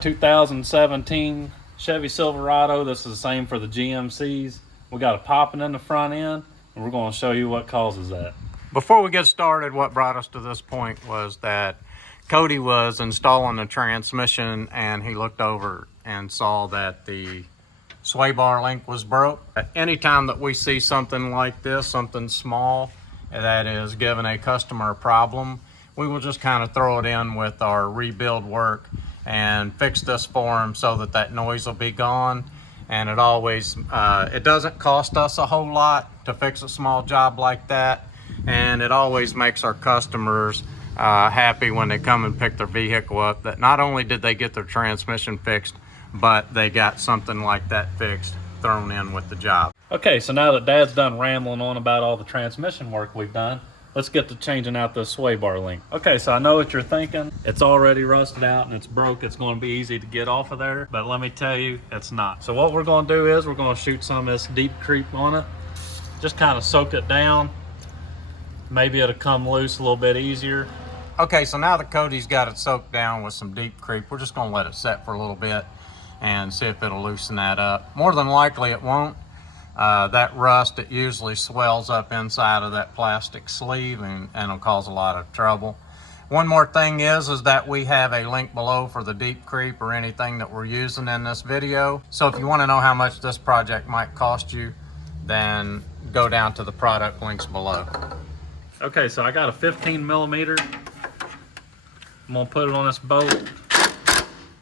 2017 Chevy Silverado. This is the same for the GMCs. We got a popping in the front end, and we're going to show you what causes that. Before we get started, what brought us to this point was that Cody was installing the transmission, and he looked over and saw that the sway bar link was broke. Anytime that we see something like this, something small that is giving a customer a problem, we will just kind of throw it in with our rebuild work and fix this for them so that that noise will be gone. And it always, it doesn't cost us a whole lot to fix a small job like that. And it always makes our customers happy when they come and pick their vehicle up, that not only did they get their transmission fixed, but they got something like that fixed, thrown in with the job. Okay, so now that Dad's done rambling on about all the transmission work we've done, let's get to changing out this sway bar link. Okay, so I know what you're thinking. It's already rusted out and it's broke. It's going to be easy to get off of there, but let me tell you, it's not. So what we're going to do is we're going to shoot some of this deep creep on it. Just kind of soak it down. Maybe it'll come loose a little bit easier. Okay, so now that Cody's got it soaked down with some deep creep, we're just going to let it set for a little bit and see if it'll loosen that up. More than likely it won't. That rust, it usually swells up inside of that plastic sleeve and it'll cause a lot of trouble. One more thing is that we have a link below for the deep creep or anything that we're using in this video. So if you want to know how much this project might cost you, then go down to the product links below. Okay, so I got a 15 millimeter. I'm gonna put it on this bolt.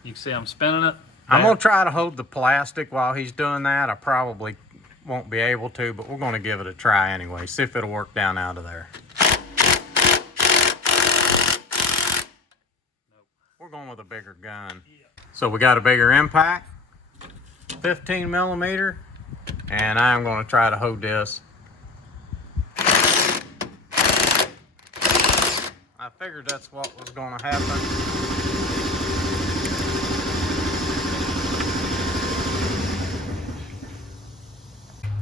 You can see I'm spinning it. I'm gonna try to hold the plastic while he's doing that. I probably won't be able to, but we're gonna give it a try anyway. See if it'll work down out of there. We're going with a bigger gun. So we got a bigger impact, 15 millimeter, and I'm gonna try to hold this. I figured that's what was gonna happen.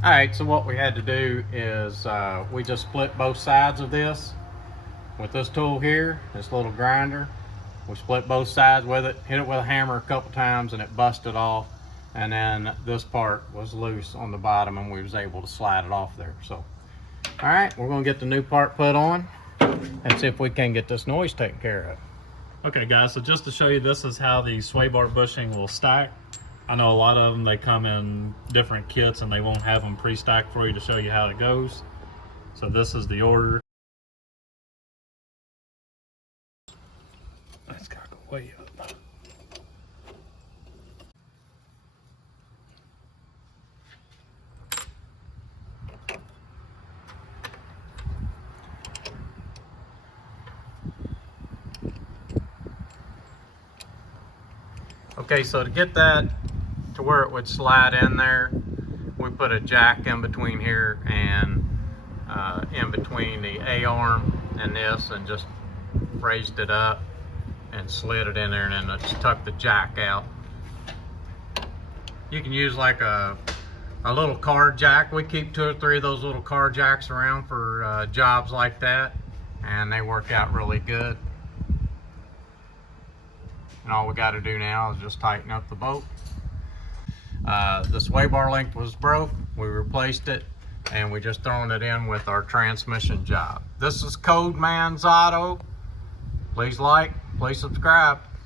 All right, so what we had to do is we just split both sides of this with this tool here, this little grinder. We split both sides with it, hit it with a hammer a couple times, and it busted off. And then this part was loose on the bottom, and we was able to slide it off there. So, all right, we're gonna get the new part put on and see if we can get this noise taken care of. Okay, guys, so just to show you, this is how the sway bar bushing will stack. I know a lot of them, they come in different kits and they won't have them pre-stacked for you to show you how it goes. So this is the order. It's gotta go way up. Okay, so to get that to where it would slide in there, we put a jack in between here and in between the A-arm and this, and just raised it up and slid it in there, and then just tuck the jack out. You can use like a little car jack. We keep 2 or 3 of those little car jacks around for jobs like that, and they work out really good. And all we got to do now is just tighten up the bolt. The sway bar link was broke. We replaced it, and we just thrown it in with our transmission job. This is Code Man's Auto. Please like, please subscribe.